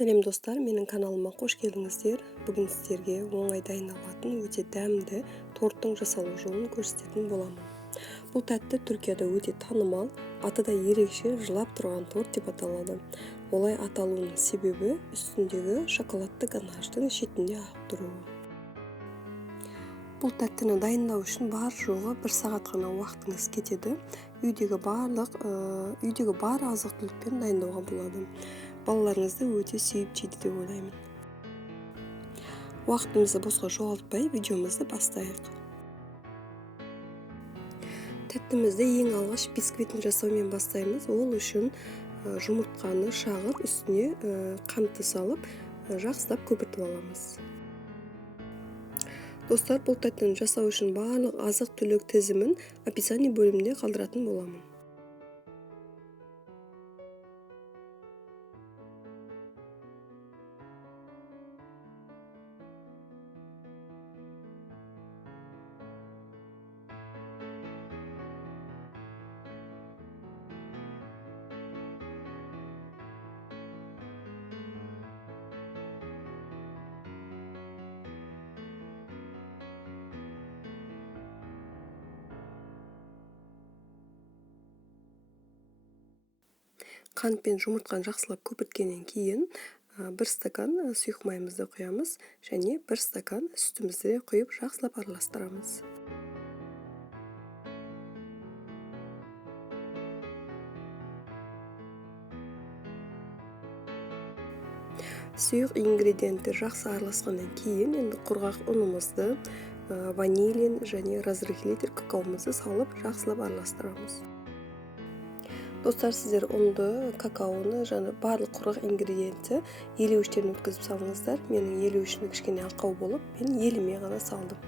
Сәлем достар, менің каналыма қош келдіңіздер. Бүгін сіздерге оңай дайындалатын өте дәмді торттың жасалу жолын көрсететін боламын. Бұл тәтті Түркияда өте танымал, аты да ерекше жылап тұрған торт деп аталады. Олай аталуының себебі үстіндегі шоколадты ганаждың шетінде ақ тұруы. Бұл тәттіні дайындау үшін бар жоғы 1 сағат қана уақытыңыз кетеді. Үйдегі бар азық-түлікпен дайындауға болады. Балаларыңызды өте сүйіп жейді деп ойлаймын. Уақытымызды босқа жоғалтпай, видеомызды бастайық. Тәттімізді ең алғаш бисквитін жасаумен бастаймыз. Ол үшін жұмыртқаны шағып, үстіне қантты салып, жақсылап көпіртіп аламыз. Достар, бұл тәттіні жасау үшін барлық азық-түлік тізімін описание бөлімінде қалдыратын боламын. Қант пен жұмыртқаны жақсылап көпірткеннен кейін 1 стакан сұйық майымызды құямыз және 1 стакан сүтімізді құйып жақсылап араластырамыз. Сұйық ингредиенттер жақсы араласқаннан кейін енді құрғақ ұнымызды, ванилин және разрыхлитель какаомызды салып жақсылап араластырамыз. Достар, сіздер ұнды, какаоны және барлық құрғақ ингредиентті елеуіштерін өткізіп салыңыздар. Менің елеуішім кішкене ақау болып, мен еліме ғана салдым.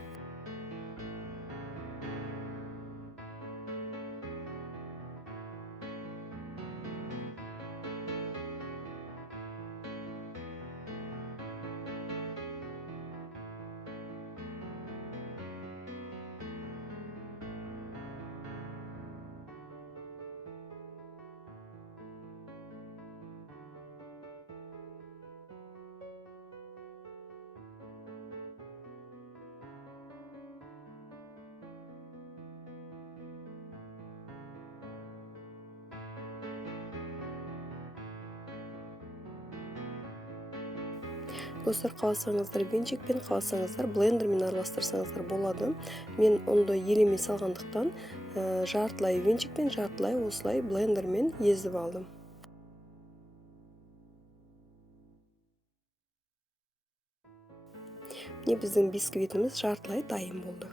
Достар, қаласаңыздар венчикпен, қаласаңыздар блендермен араластырсаңыздар болады. Мен ұнды елеме салғандықтан жартылай венчикпен, жартылай осылай блендермен езіп алдым. Міне біздің бисквитіміз жартылай дайын болды.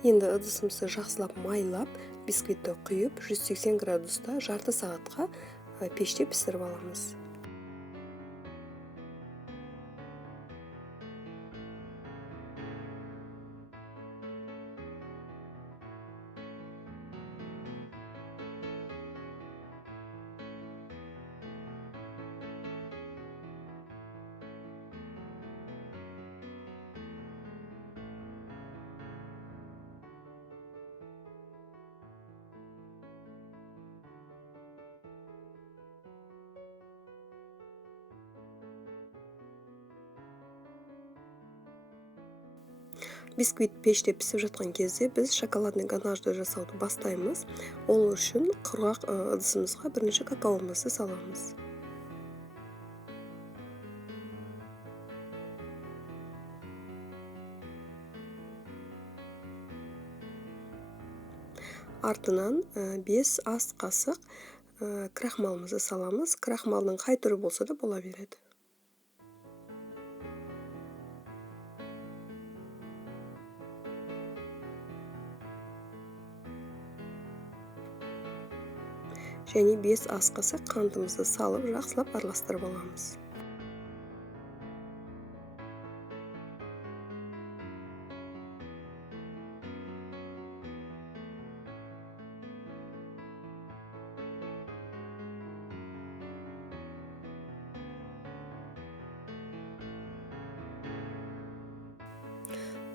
Енді ыдысымызды жақсылап майлап, бисквитті құйып, 180 градуста жарты сағатқа пеште пісіріп аламыз. Бисквит пеште пісіп жатқан кезде біз шоколадный ганажды жасауды бастаймыз. Ол үшін құрғақ ыдысымызға бірінші какаомызды саламыз. Артынан 5 ас қасық крахмалымызды саламыз. Крахмалдың қай түрі болса да бола береді. Және 5 ас қасық қантымызды салып, жақсылап араластырып аламыз.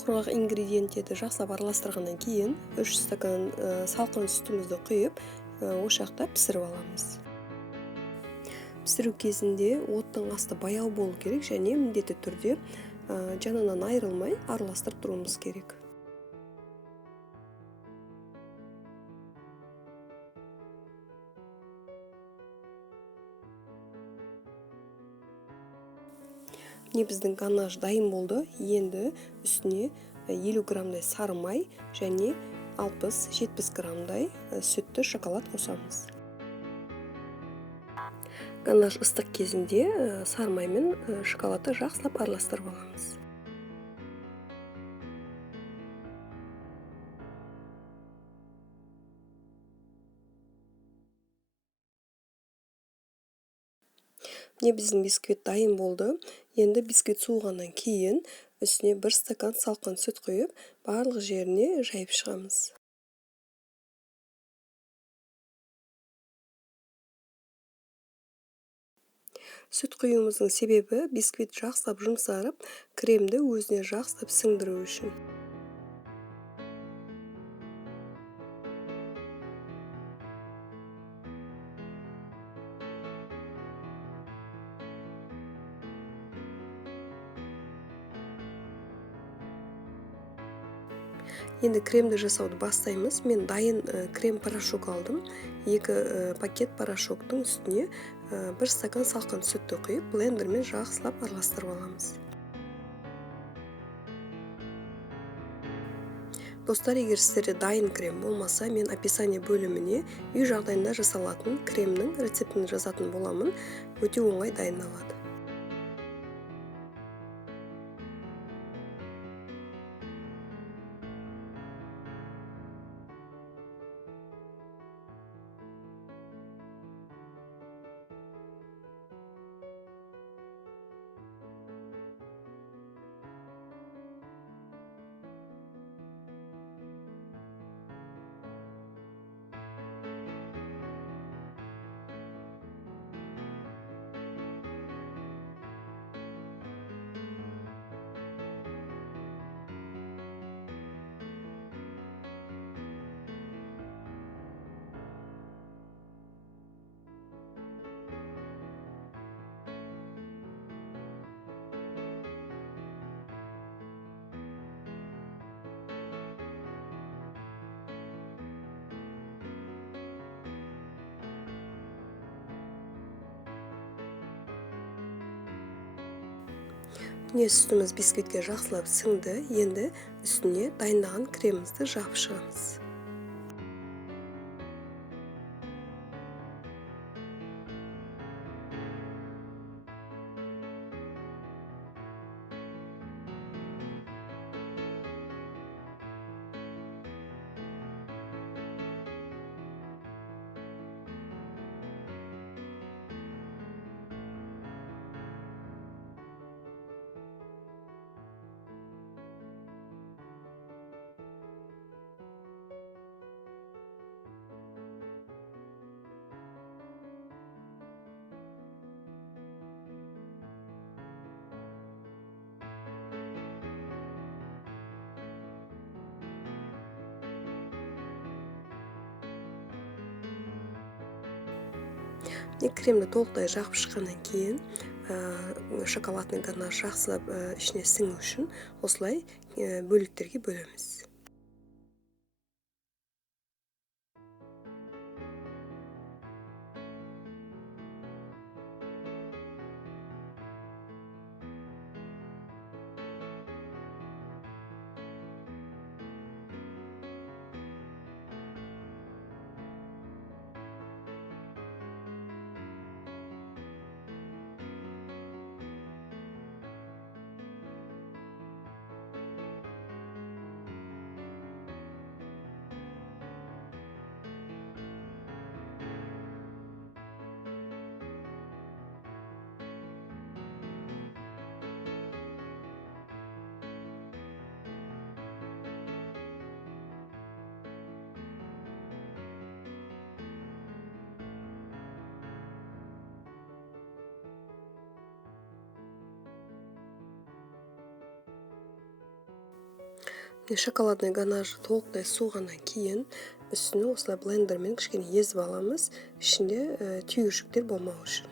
кургак ингредиенттерди жакшылап аралаштыргандан кийин 3 стакан салкын сүтүбүздү куюп, ошакта писирип алабыз. Писирүү кезинде оттун асты баяу болуу керек және міндетті түрдө жанынан айрылмай аралаштырып туруубуз керек. Биздин ганнаж дайын болду. Енді үстүнө 50 граммдай сары май және 60-70 граммдай сүттүү шоколад кособуз. Ганнаж ыстык кезинде сары май менен шоколадты жакшылап аралаштырып алабыз. Биздин бисквит дайын болду. Енді бисквит суугандан кийин үстүнө 1 стакан салкын сүт куюп, барлык жерине жайып чыгабыз. Сүт куюубуздун себеби бисквит жакшылап жумшарып, кремди өзүнө жакшылап сиңдирүү үчүн. Енді кремди жасауды баштайбыз. Мен дайын крем порошок алдым. 2 пакет порошоктун үстүнө 1 стакан салкын сүттү куюп, блендермен жакшылап аралаштырып алабыз. Достор, эгер сиздерде дайын крем болмаса, мен описание бөлүмүнө үй жагдайында жасалатын кремдин рецептин жазатын боламын. Өтө оңой дайындалат. Сүтүбүз бисквитке жакшылап сиңди. Енді үстүнө дайындаган кремибизди жаап чыгабыз. Кремди толуктай жаап чыккандан кийин шоколадный ганнаж жакшылап ичине сиңүү үчүн осулай бөлүктерге бөлөбүз. Шоколадный ганажы толықтай суығаннан кейін үстіне осылай блендермен кішкене езіп аламыз, ішінде түйіршіктер болмау үшін.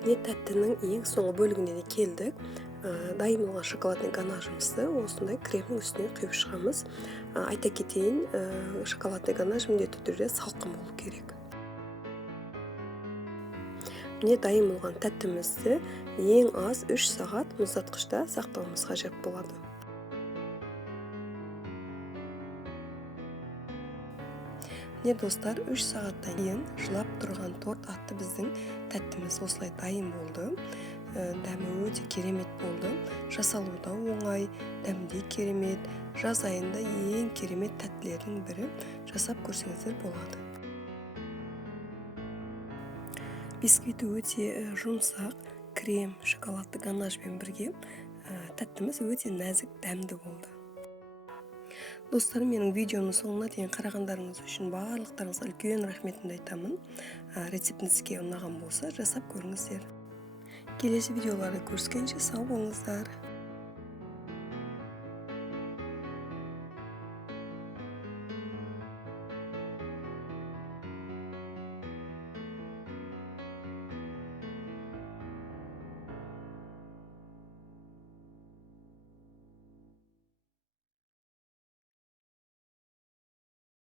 Тәттінің ең соңғы бөлігіне де келдік. Дайын болған шоколадный ганажымызды осындай кремнің үстіне құйып шығамыз. Айта кетейін, шоколадный ганаж міндетті түрде салқын болу керек. Дайын болған тәттімізді ең аз 3 сағат мұздатқышта сақтауымыз қажет болады. Достар, 3 сағаттан кейін жылап тұрған торт атты біздің тәттіміз осылай дайын болды. Дәмі өте керемет болды. Жасалуы да оңай, дәмі де керемет. Жаз айында ең керемет тәттілердің бірі, жасап көрсеңіздер болады. Бисквиті өте жұмсақ, крем, шоколадты ганажбен бірге тәттіміз өте нәзік, дәмді болды. Достарым, менің видеоның соңына дейін қарағандарыңыз үшін барлықтарыңызға үлкен рахметімді айтамын. Рецептін сізге ұнаған болса, жасап көріңіздер. Келесі видеоларда көріскенше сау болыңыздар.